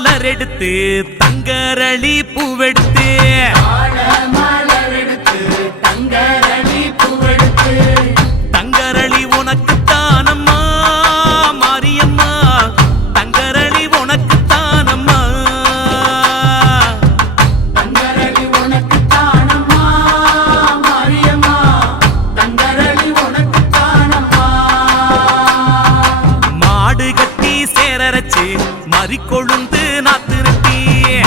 மலர் எடுத்து தங்கரளி பூவெடுத்து தங்கரளி பூவெடுத்து தங்கரளி உனக்கு தானம்மா மாரியம்மா தங்கரளி உனக்கு தானம்மா தங்கரளி உனக்கு தானம்மா மாரியம்மா தங்கரளி உனக்கு தானம்மா மாடு கட்டி சேரரச்சு மறிக்கொழுந்து நாத்து நட்டி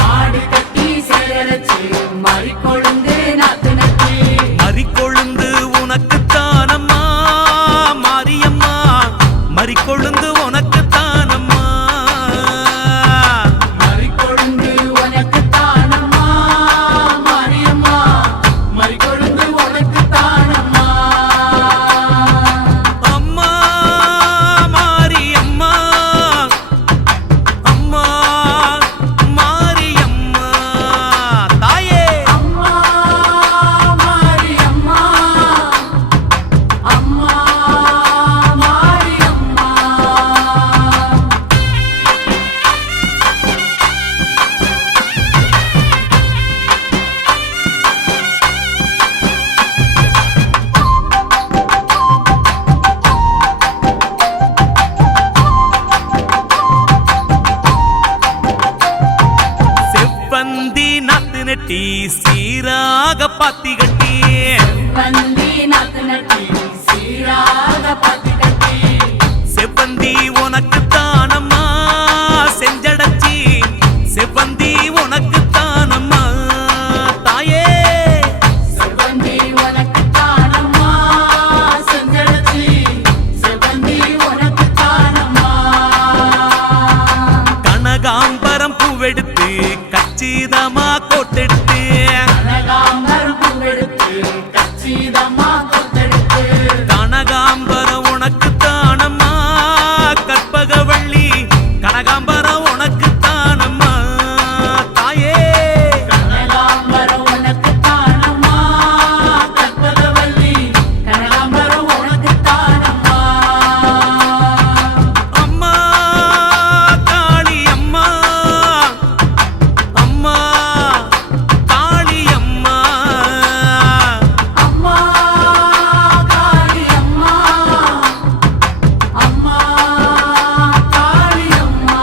மாடு கட்டி சேரரச்சு மறிக்கொழுந்து நாத்து நட்டி மறிக்கொழுந்து உனக்கு தானம்மா மாரியம்மா மறிக்கொழுந்து உனக்கு தானம்மா மறிக்கொழுந்து உனக்கு தானம்மா மாரியம்மா மறிக்கொழுந்து உனக்கு தானம்மா அம்மா மாரியம்மா அம்மா மாரியம்மா தாயே அம்மா மாரியம்மா அம்மா மாரியம்மா செவ்வந்தி நாத்து நட்டி சீராக பாத்தி கட்டி வந்தி நாத்து நட்டி சீராக பாத்தி கட்டி செவ்வந்தி உனக்கு தானம்மா செஞ்சடச்சி செவ்வந்தி உனக்கு தானம்மா தாயே செவ்வந்தி உனக்கு தானம்மா செஞ்சடச்சி செவ்வந்தி உனக்கு தானம்மா கனகாம்பரம் பூவெடுத்து கச்சிதமா கோட்டெடுத்து கனகாம்பரம் பூவெடுத்து கச்சிதமா கொத்தெடுத்து கனகாம்பரம் உனக்கு தானம்மா கற்பகவள்ளி கனகாம்பரம் உனக்கு தானம்மா தாயே கனகாம்பரம் உனக்கு தானம்மா கற்பகவள்ளி கனகாம்பரம் உனக்கு தானம்மா அம்மா காளி அம்மா அம்மா காளி அம்மா அம்மா காளி அம்மா அம்மா காளி அம்மா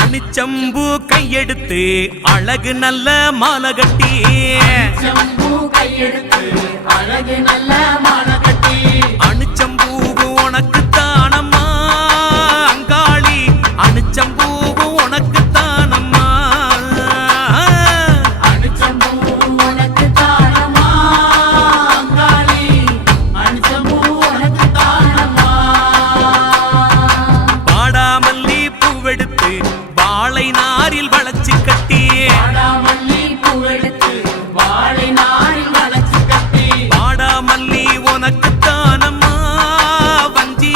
அணிச்சம்பூ கையெடுத்து அழகு நல்ல மாலை கட்டி செம்பூ கையெடுத்து அழகு நல்ல மாலை கட்டி அணிச்சம்பூவு உனக்கு தானம்மா அங்காளி அணிச்சம்பூவு உனக்கு தானம்மா அணிச்சம்பூ உனக்கு தானம்மா அங்காளி அணிச்சம்பூ உனக்கு தானம்மா பாடாமல்லி பூவெடுத்து வாழை நாரில் வளைச்சு கட்டி வாடாமல்லி பூவெடுத்து வாழை நாரில் வளைச்சு கட்டி பாடாமல்லி உனக்கு தானம்மா வஞ்சி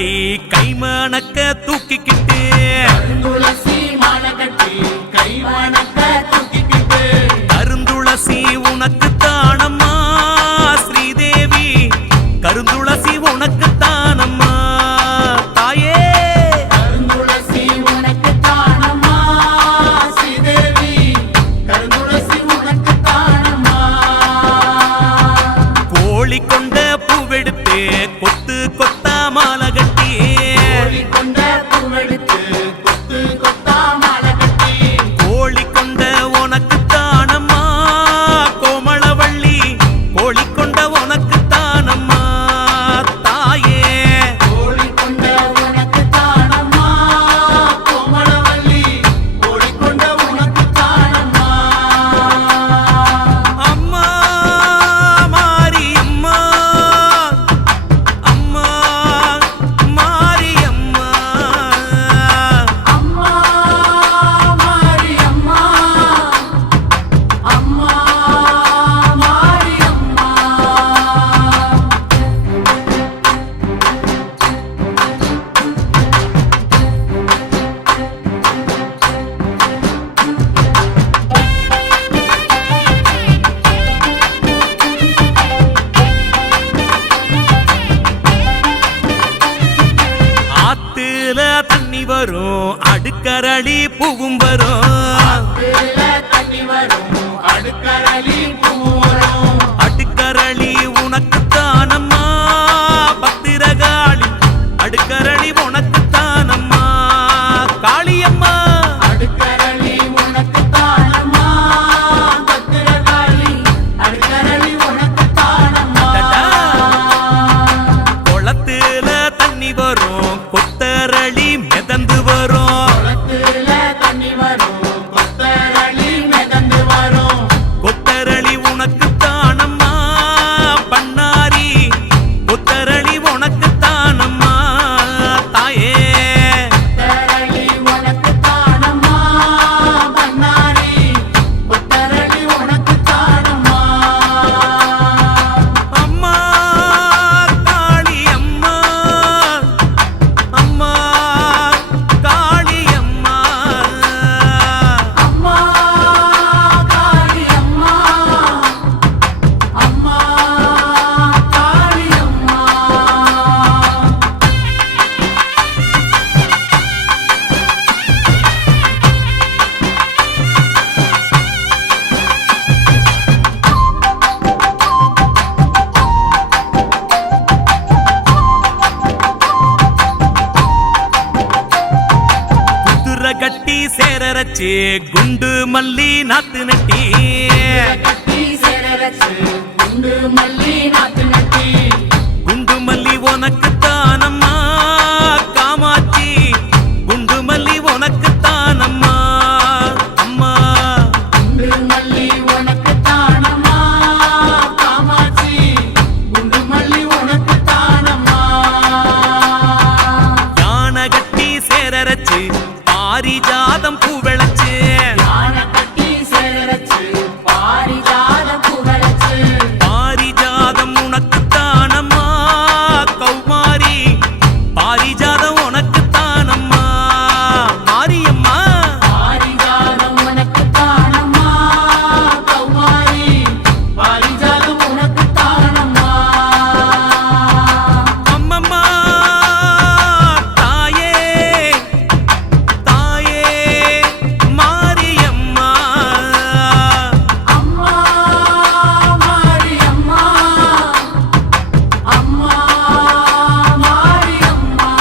கட்டி கைமணக்க தூக்கிக்கிட்டு துளசி மாலை கட்டி கைவணக்க தூக்கிக்கிட்டு கருந்துளசி உனக்கு தானம்மா ஸ்ரீதேவி கருந்துளசி உனக்கு தானம்மா தாயே கருந்துளசி உனக்கு தானம்மா ஸ்ரீதேவி கருந்துளசி உனக்கு தானம்மா கோழி கொண்ட பூவெடுத்து கொத்து கொத்தா மாலை கட்டி கோழி கொண்ட பூவெடுத்து கொத்து கொத்தா மாலை கட்டி கோழி கொண்ட உனக்கு தானம்மா கோமளவள்ளி கோழி கொண்ட உனக்கு தானம்மா தாயே கோழி கொண்ட உனக்கு தானம்மா கோமளவள்ளி கோழி கொண்ட உனக்கு தானம்மா அம்மா மாரியம்மா அம்மா மாரியம்மா அம்மா மாரியம்மா அம்மா மாரியம்மா ஆத்துல தண்ணி வரும் அடுக்கரளி பூவும் வரும் ஆத்துல தண்ணி வரும் அடுக்கரளி பூ வரும் அடுக்கரளி உனக்கு தானம்மா பத்திரகாளி அடுக்கரளி உனக்கு தானம்மா காளியம்மா அடுக்கரளி உனக்கு தானம்மா பத்திரகாளி அடுக்கரளி உனக்கு தானம்மா குளத்துல தண்ணி வரும் கொத்தரளி மிதந்து வரும் குளத்துல தண்ணி வரும் கொத்தரளி மிதந்து வரும் கொத்தரளி உனக்கு தானம்மா பண்ணாரி கொத்தரளி உனக்கு தானம்மா தாயே கொத்தரளி உனக்கு தானம்மா பண்ணாரி கொத்தரளி உனக்கு தானம்மா அம்மா காளி அம்மா அம்மா காளி அம்மா அம்மா காளி அம்மா அம்மா காளி அம்மா குதிரை கட்டி சேரரச்சு குண்டு மல்லி நாத்து நட்டி கட்டி சேரரச்சு குண்டு மல்லி நாத்து நட்டி குண்டு மல்லி உனக்கு தானம்மா காமாட்சி குண்டு மல்லி உனக்கு தானம்மா அம்மா குண்டு மல்லி உனக்கு தானம்மா காமாட்சி குண்டு மல்லி உனக்கு தானம்மா யானை கட்டி சேரரச்சு பாரிஜாதம் பூ விளைச்சு யானை கட்டி சேரரச்சு பாரிஜாத புகழச்சு பாரிஜாதம் உனக்கு தானம்மா கௌமாரி பாரிஜாதம் உனக்கு தானம்மா மாரியம்மா பாரிஜாதம் உனக்கு தானம்மா கௌமாரி பாரிஜாதம் உனக்கு தானம்மா அம்மம்மா தாயே தாயே மாரியம்மா அம்மா மாரியம்மா அம்மா மாரியம்மா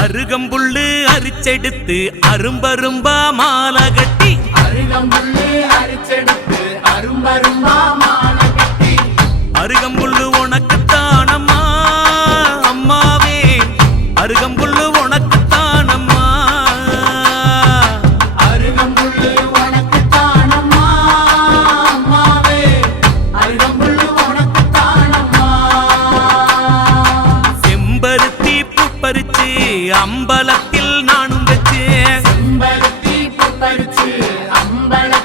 அருகம்புல்லு அரிச்செடுத்து அரும்பரும்பா மாலை கட்டி அருகம்புல்லு அரிச்செடுத்து அரும்பரும்பா மாலை கட்டி அருகம்புல்லு உனக்கு தானம்மா அம்மாவே அருகம்புல்லு உனக்கு தானம்மா அருகம்புல்லு உனக்கு தானம்மா அம்மாவே அருகம்புல்லு உனக்கு பறிச்சு அம்பலத்தில் நானும் வச்சேன் செம்பருத்தி பூ பறிச்சு அம்பலத்தில்